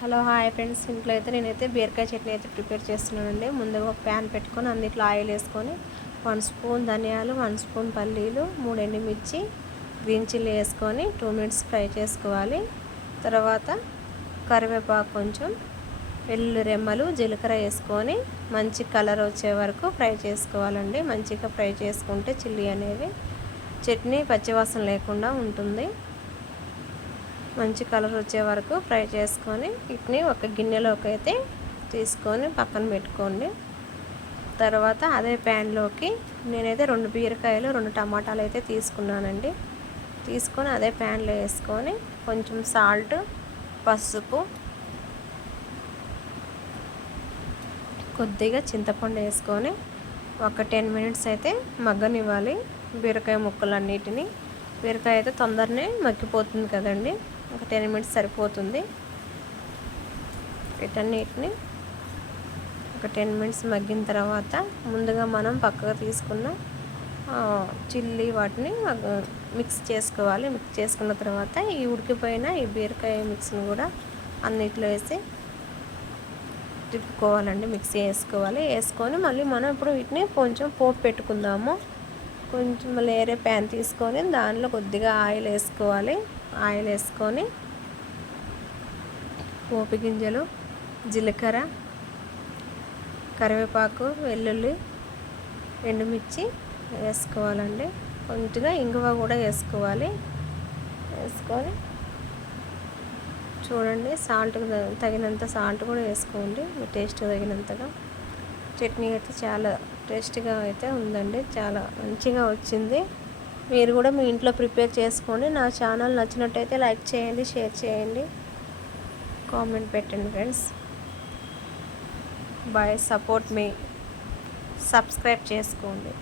Hello hi friends, ఇంట్లో అయితే నేనైతే బీరకాయ చట్నీ అయితే ప్రిపేర్ చేస్తున్నానండి. ముందుగా ఒక ప్యాన్ పెట్టుకొని అందులో ఆయిల్ వేసుకొని 1 స్పూన్ ధనియాలు, 1 స్పూన్ పల్లీలు, 3 ఎండుమిర్చి, గ్రీన్ చిల్లీ వేసుకొని 2 మినిట్స్ ఫ్రై చేసుకోవాలి. తర్వాత కరివేపాకు, కొంచెం వెల్లుల్లి రెమ్మలు, జీలకర్ర వేసుకొని మంచి కలర్ వచ్చే వరకు ఫ్రై చేసుకోవాలండి. మంచిగా ఫ్రై చేసుకుంటే చిల్లీ అనేది చట్నీ పచ్చివాసన లేకుండా ఉంటుంది. మంచి కలర్ వచ్చే వరకు ఫ్రై చేసుకొని వీటిని ఒక గిన్నెలోకి అయితే తీసుకొని పక్కన పెట్టుకోండి. తర్వాత అదే ప్యాన్లోకి నేనైతే 2 బీరకాయలు, 2 టమాటాలు అయితే తీసుకున్నానండి. తీసుకొని అదే ప్యాన్లో వేసుకొని కొంచెం సాల్ట్, పసుపు, కొద్దిగా చింతపండు వేసుకొని ఒక 10 మినిట్స్ అయితే మగ్గనివ్వాలి బీరకాయ ముక్కలన్నిటిని. బీరకాయ అయితే తొందరనే మగ్గిపోతుంది కదండి, ఒక 10 మినిట్స్ సరిపోతుంది. వీటన్నిటిని ఒక 10 మినిట్స్ మగ్గిన తర్వాత ముందుగా మనం పక్కగా తీసుకున్న చిల్లీ వాటిని మిక్స్ చేసుకోవాలి. మిక్స్ చేసుకున్న తర్వాత ఈ ఉడికిపోయిన ఈ బీరకాయ మిక్స్ని కూడా అన్నిట్లో వేసి తిప్పుకోవాలండి. మిక్సీ వేసుకోవాలి. వేసుకొని మళ్ళీ మనం ఇప్పుడు వీటిని కొంచెం పోపు పెట్టుకుందాము. కొంచెం వేరే ప్యాన్ తీసుకొని దానిలో కొద్దిగా ఆయిల్ వేసుకోవాలి. ఆయిల్ వేసుకొని పోపు గింజలు, జీలకర్ర, కరివేపాకు, వెల్లుల్లి, ఎండుమిర్చి వేసుకోవాలండి. కొంచెంగా ఇంగువ కూడా వేసుకోవాలి. వేసుకొని చూడండి, సాల్ట్కి తగినంత సాల్ట్ కూడా వేసుకోండి, మీ టేస్ట్ తగినంతగా. చట్నీ అయితే చాలా టేస్టీగా అయితే ఉందండి, చాలా మంచిగా వచ్చింది. మీరు కూడా మీ ఇంట్లో ప్రిపేర్ చేసుకోండి. నా ఛానల్ నచ్చినట్టయితే లైక్ చేయండి, షేర్ చేయండి, కామెంట్ పెట్టండి ఫ్రెండ్స్. బాయ్. సపోర్ట్ మీ, సబ్స్క్రైబ్ చేసుకోండి.